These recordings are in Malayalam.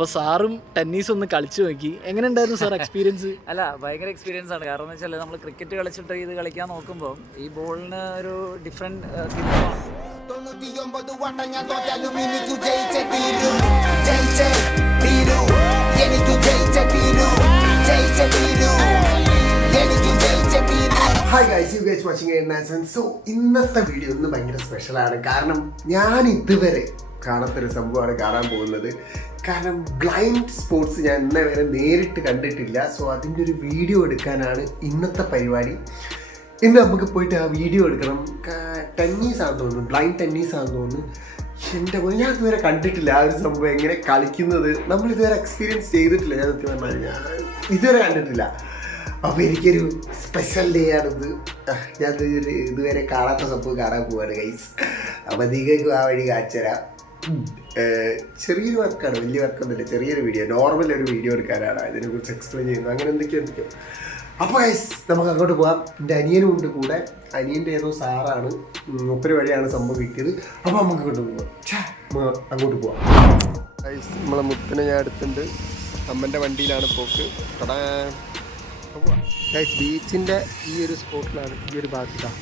അപ്പോൾ സാറും ടെന്നീസ് ഒന്ന് കളിച്ചു നോക്കി. എങ്ങനെ ഉണ്ടായിരുന്നു സാർ എക്സ്പീരിയൻസ്? അല്ല, ഭയങ്കര എക്സ്പീരിയൻസ് ആണ്. കാരണം എന്ന് വെച്ചാൽ നമ്മൾ ക്രിക്കറ്റ് കളിച്ചിട്ട് ഇത് കളിക്കാൻ നോക്കുമ്പോൾ ഈ ബോളിന് ഒരു different hi guys, you guys watching എണ്ണാസൻ. സോ ഇന്നത്തെ വീഡിയോ ഒന്ന് ഭയങ്കര സ്പെഷ്യലാണ്. കാരണം ഞാൻ ഇതുവരെ കാണാത്തൊരു സംഭവമാണ് കാണാൻ പോകുന്നത്. കാരണം ബ്ലൈൻഡ് സ്പോർട്സ് ഞാൻ ഇന്നേ വരെ നേരിട്ട് കണ്ടിട്ടില്ല. സോ അതിൻ്റെ ഒരു വീഡിയോ എടുക്കാനാണ് ഇന്നത്തെ പരിപാടി. ഇന്ന് നമുക്ക് പോയിട്ട് ആ വീഡിയോ എടുക്കണം. ടെന്നീസ് ആണെന്ന് തോന്നുന്നു, ബ്ലൈൻഡ് ടെന്നീസ് ആണെന്ന് തോന്നുന്നു. എൻ്റെ പോലെ ഞാൻ ഇതുവരെ കണ്ടിട്ടില്ല ആ ഒരു സംഭവം എങ്ങനെ കളിക്കുന്നത്. നമ്മളിതുവരെ എക്സ്പീരിയൻസ് ചെയ്തിട്ടില്ല. ഞാൻ സത്യം പറഞ്ഞാൽ ഞാൻ ഇതുവരെ കണ്ടിട്ടില്ല. അപ്പോൾ എനിക്കൊരു സ്പെഷ്യൽ ഡേ ആണിത്. ഞാൻ ഇതുവരെ കാണാത്ത സംഭവം കാണാൻ പോവാണ് ഗൈസ്. അപ്പോൾ നിങ്ങൾക്ക് ആ വഴി കാണിച്ചുതരാം. ചെറിയൊരു വർക്കാണ്, വലിയ വർക്കൊന്നുമില്ല, ചെറിയൊരു വീഡിയോ, നോർമൽ ഒരു വീഡിയോ എടുക്കാനാണ് ഇതിനെക്കുറിച്ച് എക്സ്പ്ലെയിൻ ചെയ്യുന്നത്. അങ്ങനെ എന്തൊക്കെയോ. അപ്പോൾ ഗൈസ് നമുക്ക് അങ്ങോട്ട് പോകാം. എൻ്റെ അനിയനും ഉണ്ട് കൂടെ. അനിയൻ്റെ ഏതോ സാറാണ്, ഒപ്പര വഴിയാണ് സംഭവം കിട്ടിയത്. അപ്പോൾ നമുക്ക് അങ്ങോട്ട് പോവാം. ഗൈസ് നമ്മളെ മുത്തിനെ ഞാൻ എടുത്തിട്ടുണ്ട്. അമ്മൻ്റെ വണ്ടിയിലാണ് പോക്ക്. ഗൈസ് ബീച്ചിൻ്റെ ഈ ഒരു സ്പോട്ടിലാണ്, ഈ ഒരു ഭാഗത്താണ്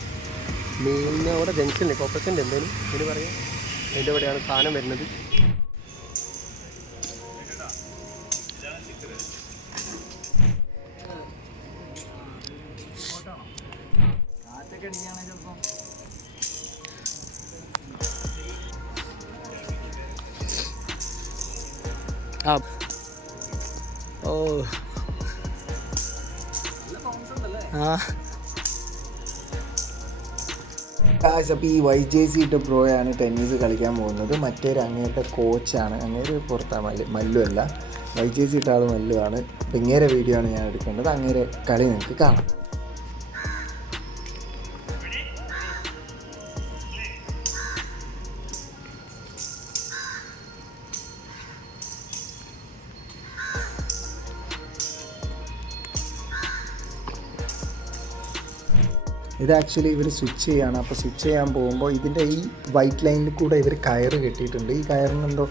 മെയിൻ. അവിടെ ജംഗ്ഷനില്ലേ, കോപ്പറേഷൻ്റെ എന്തെങ്കിലും ഇതിന് പറയാം, അതിൻ്റെ ഇവിടെയാണ് സാധനം വരുന്നത്. ഓ അപ്പോൾ ഈ YJC ഇട്ട പ്രോയാണ് ടെന്നീസ് കളിക്കാൻ പോകുന്നത്. മറ്റൊരു അങ്ങേരുടെ കോച്ചാണ്, അങ്ങേര് പുറത്താണ്, മല്ലു അല്ല, YJC ഇട്ട ആൾ മല്ലു ആണ്. അപ്പോൾ ഇങ്ങേരെ വീഡിയോ ആണ് ഞാൻ എടുക്കേണ്ടത്. അങ്ങേരെ കളി നിങ്ങൾക്ക് കാണാം. ഇത് ആക്ച്വലി ഇവർ സ്വിച്ച് ചെയ്യാണ്. അപ്പോൾ സ്വിച്ച് ചെയ്യാൻ പോകുമ്പോൾ ഇതിൻ്റെ ഈ വൈറ്റ് ലൈനിൽ കൂടെ ഇവർ കയറ് കെട്ടിയിട്ടുണ്ട്. ഈ കയറിനെന്തോ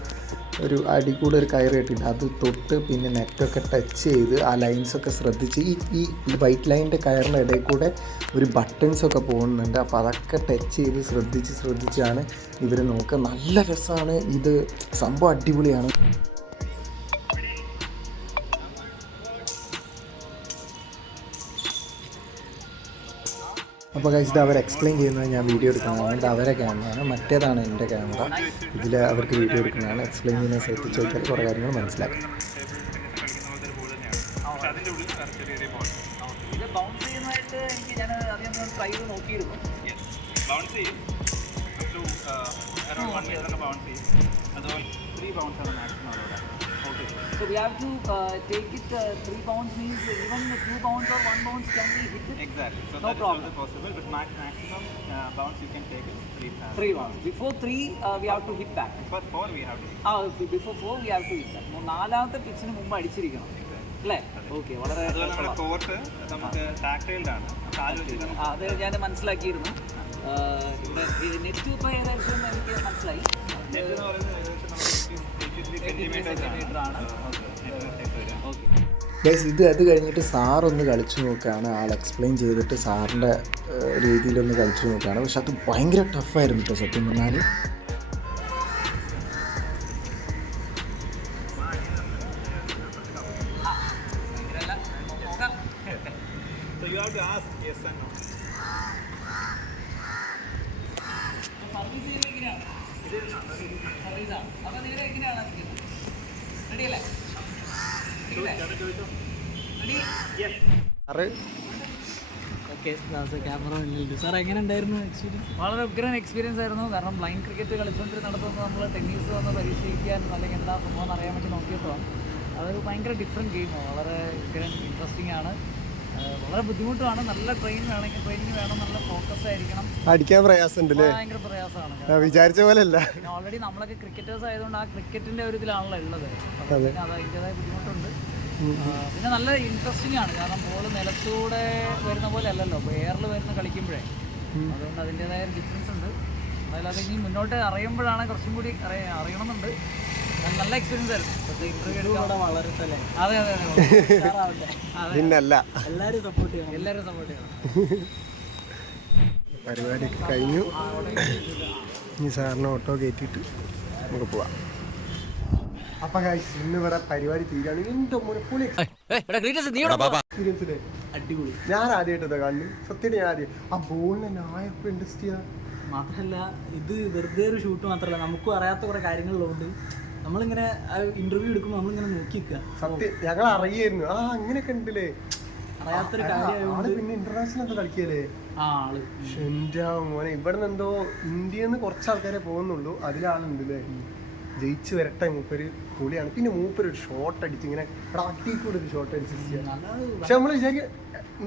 ഒരു അടി കൂടെ ഒരു കയറ് കെട്ടിയിട്ടുണ്ട്. അത് തൊട്ട് പിന്നെ നെറ്റൊക്കെ ടച്ച് ചെയ്ത് ആ ലൈൻസൊക്കെ ശ്രദ്ധിച്ച് ഈ വൈറ്റ് ലൈനിൻ്റെ കയറിൻ്റെ ഇടയിൽ കൂടെ ഒരു ബട്ടൺസൊക്കെ പോകുന്നുണ്ട്. അപ്പോൾ അതൊക്കെ ടച്ച് ചെയ്ത് ശ്രദ്ധിച്ചാണ് ഇവർ നോക്കുക. നല്ല രസമാണ് ഇത്, സംഭവം അടിപൊളിയാണ്. അപ്പോൾ കഴിച്ച് ഇത് അവർ എക്സ്പ്ലെയിൻ ചെയ്യുന്നത് ഞാൻ വീഡിയോ എടുക്കുന്നതാണ്. ഇത് അവരെ ക്യാമറയാണ്, മറ്റേതാണ് എൻ്റെ ക്യാമറ. ഇതിൽ അവർക്ക് വീഡിയോ എടുക്കുന്നതാണ്. എക്സ്പ്ലെയിൻ ചെയ്യുന്ന സ്ഥലത്ത് ചോദിച്ചാൽ കുറേ കാര്യങ്ങൾ മനസ്സിലാക്കാം. So we have to take it 3 pounds means even 2 pounds or 1 pounds can be hit. Exactly. So no that problem. is also possible, but maximum bounce you can take is 3 pounds. 3 pounds. Before 3 we have to hit back. Before 4 we have to. Before 4 we have to hit back. നാലാമത്തെ പിച്ചിന് മുമ്പ് അടിച്ചിരിക്കണം അല്ലേ? ഓക്കെ, വളരെ കോർട്ട് നമുക്ക് ടാക്ടൈൽഡ് ആണ്. അത് ഞാൻ മനസ്സിലാക്കിയിരുന്നു. ഇവിടെ നെറ്റ് ഇപ്പോൾ ഏകദേശം എനിക്ക് മനസ്സിലായി. ഗൈസ് ഇത് അത് കഴിഞ്ഞിട്ട് സാറൊന്ന് കളിച്ചു നോക്കുകയാണ്. ആൾ എക്സ്പ്ലെയിൻ ചെയ്തിട്ട് സാറിൻ്റെ രീതിയിലൊന്ന് കളിച്ചു നോക്കുകയാണ്. പക്ഷെ അത് ഭയങ്കര ടഫായിരുന്നു കേട്ടോ സത്യം പറഞ്ഞാൽ. ക്യാമറ സാർ എങ്ങനെ ഉണ്ടായിരുന്നു? ആക്ച്വലി വളരെ ഉഗ്രൻ എക്സ്പീരിയൻസ് ആയിരുന്നു. കാരണം ബ്ലൈൻഡ് ക്രിക്കറ്റ് കളിച്ചുകൊണ്ട് നടത്തുമ്പോൾ നമ്മൾ ടെന്നീസ് വന്ന് പരീക്ഷിക്കാൻ അല്ലെങ്കിൽ എന്താ സംഭവം അറിയാൻ വേണ്ടി നോക്കിയപ്പോൾ അതൊരു ഭയങ്കര ഡിഫറെൻറ്റ് ഗെയിമാണ്. വളരെ ഉഗ്രൻ ഇൻട്രസ്റ്റിംഗ് ആണ്. വളരെ ബുദ്ധിമുട്ടാണ്. നല്ല ട്രെയിനിങ് വേണം, നല്ല ഫോക്കസ് ആയിരിക്കണം. അടിക്കാൻ പ്രയാസമുണ്ടല്ലേ? ഭയങ്കര പ്രയാസമാണ്, വിചാരിച്ച പോലെ അല്ല. പിന്നെ ഓൾറെഡി നമ്മളൊക്കെ ക്രിക്കറ്റേഴ്സ് ആയതുകൊണ്ട് ആ ക്രിക്കറ്റിൻ്റെ ഒരു ഇതിലാണല്ലോ ഉള്ളത്. അപ്പോൾ പിന്നെ അത് അതിൻ്റെതായ ബുദ്ധിമുട്ടുണ്ട്. പിന്നെ നല്ല ഇൻട്രസ്റ്റിംഗ് ആണ്. കാരണം ബോൾ നിലത്തൂടെ വരുന്ന പോലെ അല്ലല്ലോ, അപ്പോൾ എയറിൽ വരുന്ന കളിക്കുമ്പോഴേ, അതുകൊണ്ട് അതിൻ്റെതായ ഒരു ഡിഫറൻസ് ഉണ്ട്. അതായത് അത് ഇനി മുന്നോട്ട് അറിയുമ്പോഴാണ് കുറച്ചും കൂടി അറിയണമെന്നുണ്ട്. നല്ല എക്സ്പീരിയൻസ് ആയിരുന്നു ഇന്റർവ്യൂ എടുക്കാൻ. വളരട്ടല്ലേ അതെ അതെ അതെ അതെ പിന്നല്ല എല്ലാവരും സപ്പോർട്ട് ചെയ്യണം. എല്ലാവരും സപ്പോർട്ട് ചെയ്യണം. പരിപാടിയൊക്കെ കഴിഞ്ഞു. ഇനി സാറിന് ഓട്ടോ കയറ്റിയിട്ട് നമുക്ക് പോവാം. അപ്പം ഗൈസ് ഇന്ന് ഇവിടെ പരിപാടി തീരാണ്. എൻ്റെ മുനപ്പൂളി എക്സ്പീരിയൻസിലെ അടിപൊളി. ഞാൻ ആദ്യമായിട്ടതാ കണ്ണു സത്യമായിട്ട് ഞാൻ ആദ്യം ആ ബോളിന് 1000 ഇൻഡസ്ട്രി ചെയ്യാ. മാത്രമല്ല ഇത് വെറുതെ ഒരു ഷൂട്ട് മാത്രമല്ല, നമുക്കും അറിയാത്ത കുറെ കാര്യങ്ങളുള്ളതുകൊണ്ട് നമ്മളിങ്ങനെ ഇന്റർവ്യൂ എടുക്കുമ്പോൾ നമ്മളിങ്ങനെ നോക്കി നിൽക്കുക. സത്യം ഞങ്ങൾ അറിയായിരുന്നു അങ്ങനെയൊക്കെ ഉണ്ടല്ലേ. അറിയാത്തൊരു ആള് കാര്യമായതുകൊണ്ട് പിന്നെ ഇന്റർനാഷണൽ ഒക്കെ കളിക്കല്ലേ. ആള് എൻ്റെ മോനെ ഇവിടെ നിന്ന് എന്തോ ഇന്ത്യയിൽ നിന്ന് കുറച്ച് ആൾക്കാരെ പോകുന്നുള്ളൂ, അതിലാളുണ്ട് അല്ലേ. ജയിച്ച് വരട്ടെ. മൂപ്പര് പൊളിയാണ്. പിന്നെ മൂപ്പര് ഒരു ഷോട്ട് അടിച്ച് ഇങ്ങനെ കൂടെ ഒരു ഷോട്ട് അടിച്ച് പക്ഷെ നമ്മൾ വിചാരിക്കും,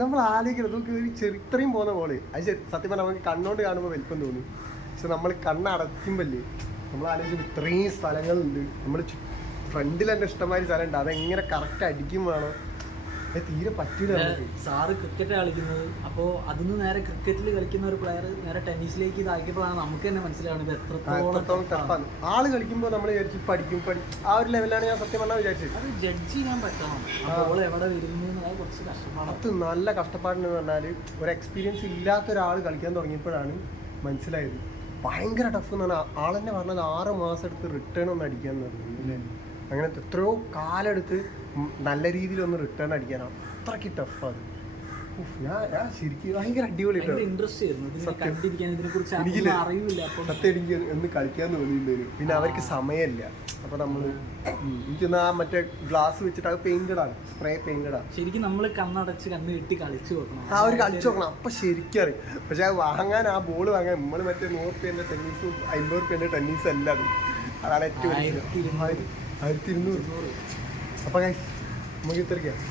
നമ്മൾ ആലോചിക്കുന്നത് നമുക്ക് ഇത്രയും പോകുന്ന ബോള് അത് സത്യം പറഞ്ഞാൽ നമുക്ക് കണ്ണോണ്ട് കാണുമ്പോൾ വലിപ്പം തോന്നും. പക്ഷെ നമ്മൾ കണ്ണടയ്ക്കുമ്പല്ലേ നമ്മൾ ആലോചിക്കുമ്പോൾ ഇത്രയും സ്ഥലങ്ങളുണ്ട്. നമ്മൾ ഫ്രണ്ടിൽ തന്നെ ഇഷ്ടംമാതിരി സ്ഥലമുണ്ട്. അതെങ്ങനെ കറക്റ്റ് അടിക്കും വേണം. തീരെ പറ്റൂല നമുക്ക്. സാറ് ക്രിക്കറ്റ് കളിക്കുന്നത്, അപ്പോൾ അതിന് നേരെ ക്രിക്കറ്റിൽ കളിക്കുന്ന ഒരു പ്ലെയർ നേരെ ടെന്നീസിലേക്ക് ഇതാക്കിയപ്പോഴാണ് നമുക്ക് തന്നെ മനസ്സിലാവുന്നത് എത്രത്തോളം ടഫാണ്. ആള് കളിക്കുമ്പോൾ നമ്മൾ വിചാരിച്ചു പഠിക്കും ആ ഒരു ലെവലാണ് ഞാൻ സത്യം പറഞ്ഞാൽ വിചാരിച്ചത്. അത് ജഡ്ജ് ചെയ്യാൻ പറ്റണം. ബോൾ എവിടെ വരുന്നു എന്നുള്ളത് കുറച്ച് കഷ്ടപ്പാടാണ്. അത് നല്ല കഷ്ടപ്പാടെന്ന് പറഞ്ഞാൽ ഒരു എക്സ്പീരിയൻസ് ഇല്ലാത്ത ഒരാൾ കളിക്കാൻ തുടങ്ങിയപ്പോഴാണ് മനസ്സിലായത് ഭയങ്കര ടഫ് എന്ന് പറഞ്ഞാൽ. ആളെന്നെ പറഞ്ഞത് 6 മാസം എടുത്ത് റിട്ടേൺ ഒന്ന് അടിക്കാന്ന് പറഞ്ഞു. അങ്ങനത്തെ എത്രയോ കാലെടുത്ത് നല്ല രീതിയിലൊന്ന് റിട്ടേൺ അടിക്കാനാണ്. അത്രയ്ക്ക് ടഫാണ്. ഞാൻ ശരിക്കും ഭയങ്കര അടിപൊളി ഇൻട്രസ്റ്റ് ആയിരുന്നു കണ്ടിരിക്കാൻ. ഇതിനെക്കുറിച്ച് അറിയില്ല. സത്യം എനിക്ക് ഒന്ന് കളിക്കാൻ തോന്നിയിട്ടുണ്ടായിരുന്നു. പിന്നെ അവർക്ക് സമയമില്ല. അപ്പോൾ നമ്മൾ എനിക്കൊന്ന് ആ മറ്റേ ഗ്ലാസ് വെച്ചിട്ട് അത് പെയിന്റഡാണ്, സ്പ്രേ പെയിന്റഡാണ്. ശരിക്കും നമ്മൾ കണ്ണടച്ച് കണ്ണ് കെട്ടി കളിച്ചു നോക്കണം. ആ ഒരു കളിച്ചു നോക്കണം. അപ്പം ശരിക്കും അറിയും. പക്ഷെ അത് വാങ്ങാൻ ആ ബോൾ വാങ്ങാൻ നമ്മൾ മറ്റേ 100 രൂപേൻ്റെ ടെന്നീസും 50 രൂപേൻ്റെ ടെന്നീസും അല്ല അത്. അതാണ് ഏറ്റവും 1200. അപ്പം നമുക്ക് ഇത്രയ്ക്കാണ്.